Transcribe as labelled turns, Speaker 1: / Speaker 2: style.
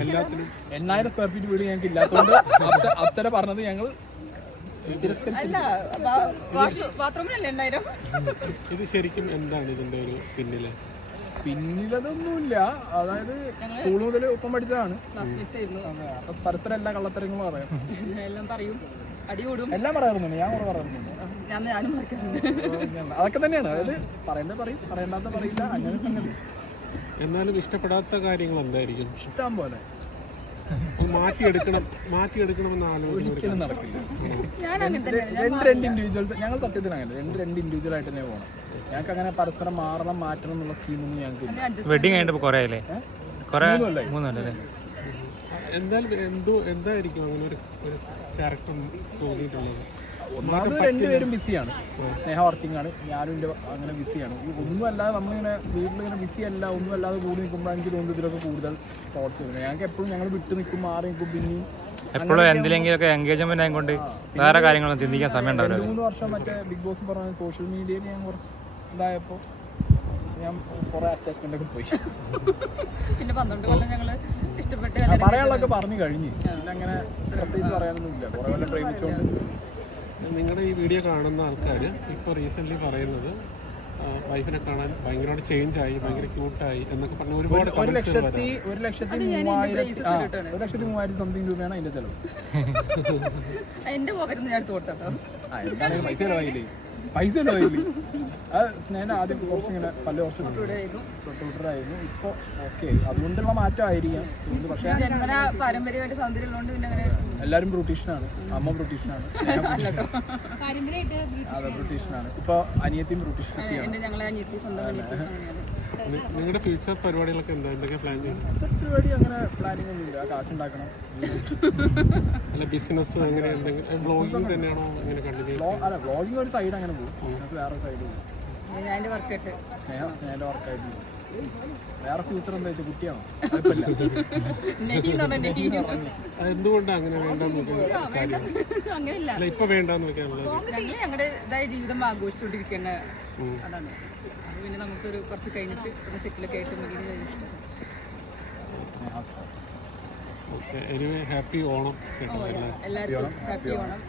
Speaker 1: എല്ലാത്തിനും
Speaker 2: എണ്ണായിരം square feet വീട് ഞങ്ങൾക്ക് ഇല്ലാത്തതുകൊണ്ട് അപ്സ- അപ്സര പറഞ്ഞത് ഞങ്ങൾ
Speaker 1: ഇത് ശരിക്കും എന്താണ് ഇതിന്റെ ഒരു പിന്നിൽ?
Speaker 2: പിന്നിലതൊന്നുമില്ല. അതായത് സ്കൂൾ മുതൽ ഒപ്പം പഠിച്ചതാണ്. അപ്പൊ പരസ്പരം എല്ലാ കള്ളത്തരങ്ങളും പറയാം.
Speaker 3: എല്ലാം പറയും. അടി കൂടും.
Speaker 2: എല്ലാം പറയാറുണ്ട്. ഞാൻ കുറെ പറയാറുണ്ട്. അതൊക്കെ തന്നെയാണ്. അതായത് പറയേണ്ടത് പറയും പറയേണ്ടാത്ത പറയില്ല. അങ്ങനെ സംഗതി.
Speaker 1: എന്നാലും ഇഷ്ടപ്പെടാത്ത കാര്യങ്ങൾ എന്തായിരിക്കും?
Speaker 2: ഇഷ്ടം പോലെ.
Speaker 1: അത് മാറ്റിയെടുക്കണം മാറ്റിയെടുക്കണമെന്ന് ആലോചന
Speaker 2: ഒരിക്കലും നടക്കില്ല.
Speaker 3: ഞാൻ അങ്ങനെ തന്നെയാണ്.
Speaker 2: രണ്ട് രണ്ട് ഇൻഡിവിജ്വൽസ് ഞങ്ങൾ സത്യത്തിൽ അങ്ങനെ രണ്ട് രണ്ട് ഇൻഡിവിജ്വൽ ആയിട്ട് തന്നെ പോകണം ഞങ്ങൾക്ക് അങ്ങനെ പരസ്പരം മാറണം മാറ്റണം എന്നുള്ള സ്കീമൊന്നും ഞങ്ങൾക്ക് ഇല്ല.
Speaker 3: അഡ്ജസ്റ്റ്
Speaker 4: വെഡിങ് കഴിഞ്ഞിട്ട് കുറേ ആയില്ലേ? കുറേ
Speaker 2: മൂന്ന്
Speaker 4: മൂന്നല്ലേ
Speaker 1: എന്തായാലും എന്തോ എന്തായിരിക്കും അങ്ങനെ ഒരു ഒരു ക്യാരക്ടർ തോന്നിയിട്ടുള്ളത്?
Speaker 2: ഒന്നാമത് രണ്ടുപേരും ബിസിയാണ് സ്നേഹ വർക്കിംഗ് ആണ് ഞാനും എന്റെ അങ്ങനെ ബിസിയാണ് ഒന്നും അല്ലാതെ നമ്മളിങ്ങനെ വീട്ടിലിങ്ങനെ ബിസി അല്ല ഒന്നും അല്ലാതെ കൂടി നിൽക്കുമ്പോഴാണ് എനിക്ക് തോന്നുന്നത് ഇതിലൊക്കെ കൂടുതൽ തോട്ട്സ് വരുന്നത്. ഞങ്ങൾക്ക് എപ്പോഴും ഞങ്ങൾ വിട്ടു നിൽക്കും മാറി നിൽക്കും പിന്നെയും
Speaker 4: എപ്പോഴും എന്തിലെങ്കിലൊക്കെ എൻഗേജ്മെന്റ് ആയിക്കൊണ്ട് വേറെ കാര്യങ്ങളും ചിന്തിക്കാൻ സമയം ഉണ്ടാവില്ല.
Speaker 2: മൂന്ന് വർഷം മറ്റേ ബിഗ് ബോസ് പറഞ്ഞ സോഷ്യൽ മീഡിയയിൽ ഞാൻ കുറച്ച് ഇതായപ്പോൾ ഞാൻ കുറെ അറ്റാച്ച്മെന്റ് ഒക്കെ പോയി.
Speaker 3: പിന്നെ പന്ത്രണ്ട് കൊല്ലം ഞങ്ങൾ ഇഷ്ടപ്പെട്ട്
Speaker 2: പറയാനുള്ളതൊക്കെ പറഞ്ഞു കഴിഞ്ഞു. പിന്നെ അങ്ങനെ പ്രത്യേകിച്ച് പറയാനൊന്നുമില്ല. കുറെ കൊല്ലം പ്രേമിച്ചുകൊണ്ട്
Speaker 1: നിങ്ങളുടെ ഈ വീഡിയോ കാണുന്ന ആൾക്കാർ ഇപ്പോൾ റീസെന്റ്ലി പറയുന്നത് വൈഫിനെ കാണാൻ ഭയങ്കരമായിട്ട് ചേഞ്ച് ആയി ഭയങ്കര ക്യൂട്ടായി എന്നൊക്കെ പറഞ്ഞ ഒരുപാട്
Speaker 2: ഒരു ലക്ഷത്തി ഒരു ലക്ഷത്തി മൂവായിരത്തി ഒരു ലക്ഷത്തി മൂവായിരത്തി സംതിങ് രൂപയാണ് അതിന്റെ ചെലവ്.
Speaker 3: എന്റെ പോക്കറ്റിൽ ഞാൻ
Speaker 2: തോട്ടോ. പൈസ ചെലവായില്ലേ? പൈസ സ്നേഹ ആദ്യം കുറച്ച് ഇങ്ങനെ പല വർഷം തൊട്ടുവിട്ടറായിരുന്നു ഇപ്പൊ ഓക്കെ അതുകൊണ്ടുള്ള മാറ്റമായിരിക്കാം അതുകൊണ്ട് പക്ഷേ
Speaker 3: പാരമ്പര്യമായിട്ട് സൗന്ദര്യം ഉള്ളതുകൊണ്ട് പിന്നെ അങ്ങനെ
Speaker 2: എല്ലാവരും ബ്രൂട്ടീഷ്യനാണ് അമ്മ
Speaker 3: ബ്രിട്ടീഷനാണ്
Speaker 2: അതെ ബ്രൂട്ടീഷ്യനാണ് ഇപ്പൊ അനിയത്തിയും ബ്രൂട്ടീഷ്യനൊക്കെയാണ്
Speaker 1: നിങ്ങളുടെ ഫ്യൂച്ചർ പരിപാടികളൊക്കെ എന്താ? എന്തൊക്കെ പ്ലാൻ ചെയ്യുന്നത്
Speaker 2: പരിപാടി അങ്ങനെ പ്ലാനിങ് ഒന്നുമില്ല. ആ കാശ് ഉണ്ടാക്കണം.
Speaker 1: അല്ല ബിസിനസ് അങ്ങനെ എന്തെങ്കിലും ബ്ലോഗിങ് തന്നെയാണോ അങ്ങനെ കണ്ടിന്യൂ
Speaker 2: അല്ല വ്ളോഗിങ് ഒരു സൈഡ് അങ്ങനെ പോകും. ബിസിനസ് വേറെ സൈഡ് പോകും.
Speaker 3: പിന്നെ ഞാൻ എന്റെ വർക്കായിട്ട്
Speaker 2: സ്നേഹ സ്നേഹന്റെ വർക്ക് പോകും. വേറെ ഫ്യൂച്ചർ എന്താ വെച്ചാൽ കുട്ടിയാണോ?
Speaker 1: എന്തുകൊണ്ടാണ് അങ്ങനെ വേണ്ടെന്ന്
Speaker 3: അങ്ങനെയില്ല.
Speaker 1: ഇപ്പൊ വേണ്ടാന്ന്
Speaker 3: ഞങ്ങൾ ഞങ്ങളുടെ ഇതായ ജീവിതം ആഘോഷിച്ചുകൊണ്ടിരിക്കുന്ന അതാണ്. അത് പിന്നെ നമുക്കൊരു കുറച്ച് കഴിഞ്ഞിട്ട് ഒരു സെറ്റിലൊക്കെ ആയിട്ട്.
Speaker 2: Sneha
Speaker 1: okay anyway happy Onam കേട്ടോ
Speaker 3: എല്ലാവർക്കും ഹാപ്പി ഓണം.